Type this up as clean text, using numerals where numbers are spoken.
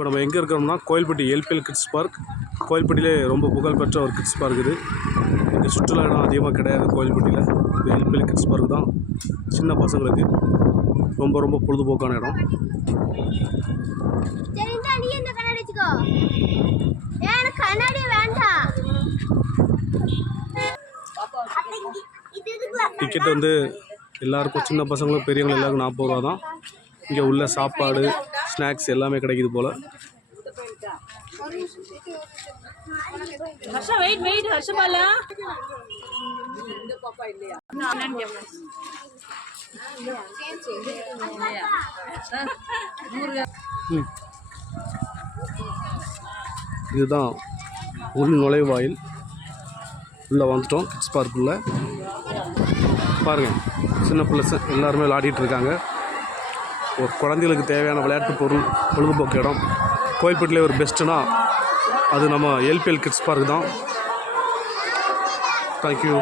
இப்போ நம்ம எங்கே இருக்கிறோம்னா கோயில்பட்டி எல்பிஎல் கிட்ஸ் பார்க். கோயில்பட்டியிலே ரொம்ப புகழ்பெற்ற ஒரு கிட்ஸ் பார்க் இது. இங்கே சுற்றுலா இடம் அதிகமாக கிடையாது கோயில்பட்டியில். இது எல்பிஎல் கிட்ஸ் பார்க் தான். சின்ன பசங்களுக்கு ரொம்ப ரொம்ப பொழுதுபோக்கான இடம். டிக்கெட் வந்து எல்லாருக்கும், சின்ன பசங்களும் பெரியவங்களும் எல்லாருக்கும் 40 ரூபா தான். இங்கே உள்ள சாப்பாடு, ஸ்நாக்ஸ் எல்லாமே கிடைக்குது போல். இதுதான் உள் நுழைவாயில். உள்ளே வந்துட்டோம் கிட்ஸ் பார்க்குள்ளே. பாருங்கள், சின்ன பிள்ளை எல்லாருமே விளையாடிட்டு இருக்காங்க. ஒரு குழந்தைகளுக்கு தேவையான விளையாட்டு பொருள், பொழுதுபோக்கு இடம் கோயில்பட்டிலே ஒரு பெஸ்ட்டுனா அது நம்ம எல்பிஎல் கிட்ஸ் பார்க் தான். தேங்க்யூ.